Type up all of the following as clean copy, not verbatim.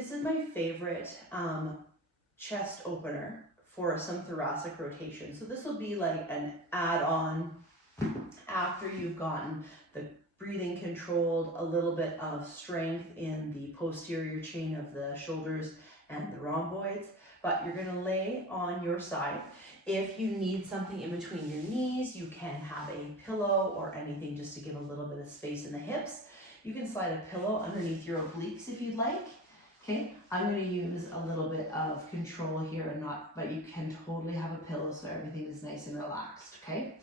This is my favorite chest opener for some thoracic rotation. So this will be like an add-on after you've gotten the breathing controlled, a little bit of strength in the posterior chain of the shoulders and the rhomboids, but you're gonna lay on your side. If you need something in between your knees, you can have a pillow or anything just to give a little bit of space in the hips. You can slide a pillow underneath your obliques if you'd like. Okay, I'm going to use a little bit of control here and not, but you can totally have a pillow so everything is nice and relaxed, okay?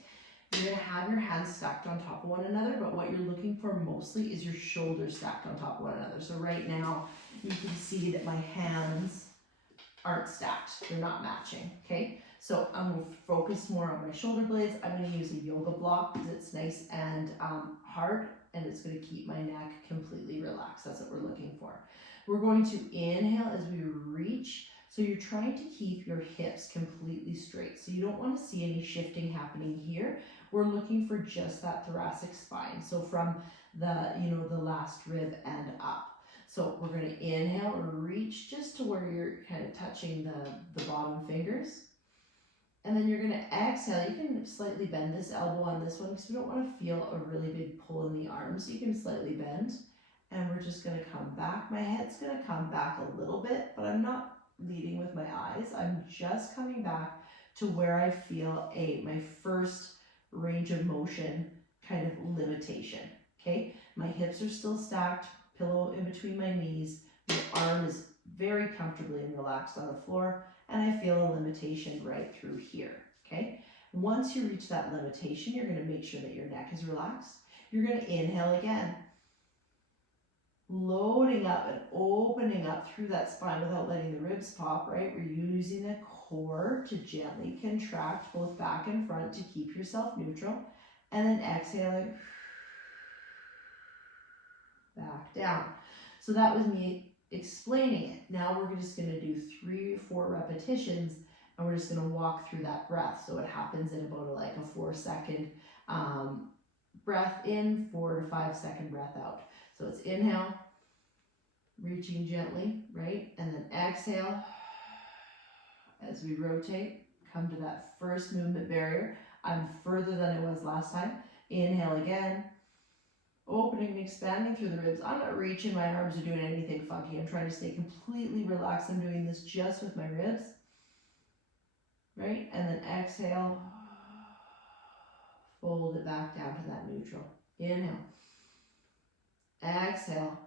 You're going to have your hands stacked on top of one another, but what you're looking for mostly is your shoulders stacked on top of one another. So right now, you can see that my hands aren't stacked. They're not matching, okay? So I'm going to focus more on my shoulder blades. I'm going to use a yoga block because it's nice and hard, and it's going to keep my neck completely relaxed. That's what we're looking for. We're going to inhale as we reach. So you're trying to keep your hips completely straight. So you don't want to see any shifting happening here. We're looking for just that thoracic spine. So from the, the last rib and up. So we're going to inhale or reach just to where you're kind of touching the bottom fingers. And then you're going to exhale. You can slightly bend this elbow on this one because we don't want to feel a really big pull in the arms. So you can slightly bend. And we're just going to come back. My head's going to come back a little bit, but I'm not leading with my eyes. I'm just coming back to where I feel my first range of motion kind of limitation, okay? My hips are still stacked, pillow in between my knees. My arm is very comfortably and relaxed on the floor, and I feel a limitation right through here, okay? Once you reach that limitation, you're going to make sure that your neck is relaxed. You're going to inhale again. Loading up and opening up through that spine without letting the ribs pop, right? We're using the core to gently contract both back and front to keep yourself neutral. And then exhaling back down. So that was me explaining it. Now we're just going to do 3 or 4 repetitions, and we're just going to walk through that breath. So it happens in about like a 4-second breath in, 4 to 5 second breath out. So it's inhale, reaching gently, right? And then exhale as we rotate, come to that first movement barrier. I'm further than I was last time. Inhale again, opening and expanding through the ribs. I'm not reaching my arms or doing anything funky. I'm trying to stay completely relaxed. I'm doing this just with my ribs, right? And then exhale, fold it back down to that neutral. Inhale. Exhale.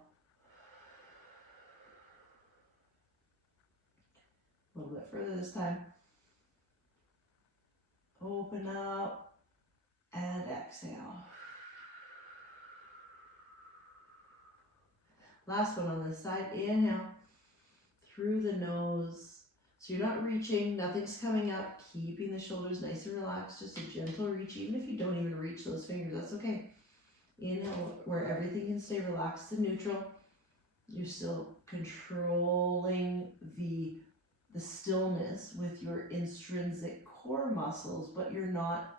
A little bit further this time. Open up and exhale. Last one on this side. Inhale through the nose. So you're not reaching, nothing's coming up, keeping the shoulders nice and relaxed, just a gentle reach. Even if you don't even reach those fingers, that's okay. Inhale where everything can stay relaxed and neutral. You're still controlling the stillness with your intrinsic core muscles, but you're not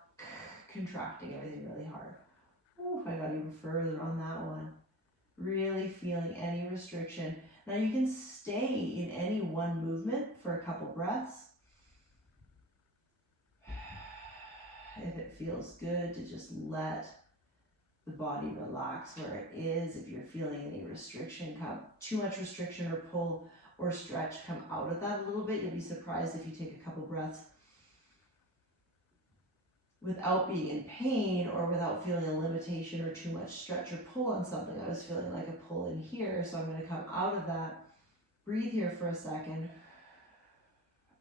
contracting everything really hard. Oh, I got even further on that one. Really feeling any restriction. Now you can stay in any one movement for a couple breaths. If it feels good to just let the body relax where it is. If you're feeling any restriction, too much restriction or pull or stretch, come out of that a little bit. You'll be surprised if you take a couple breaths without being in pain or without feeling a limitation or too much stretch or pull on something. I was feeling like a pull in here, so I'm going to come out of that, breathe here for a second,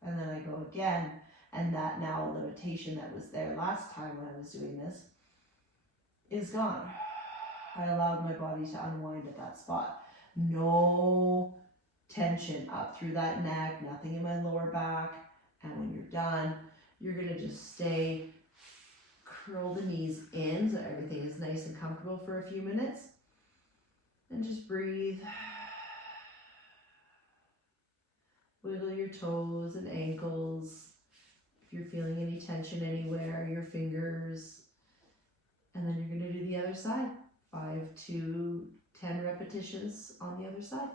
and then I go again. And that now limitation that was there last time when I was doing this is gone. I allowed my body to unwind at that spot. No tension up through that neck, nothing in my lower back. And when you're done, you're going to just stay, curl the knees in so everything is nice and comfortable for a few minutes. And just breathe. Wiggle your toes and ankles. If you're feeling any tension anywhere, your fingers. And then you're going to do the other side. 5 to 10 repetitions on the other side.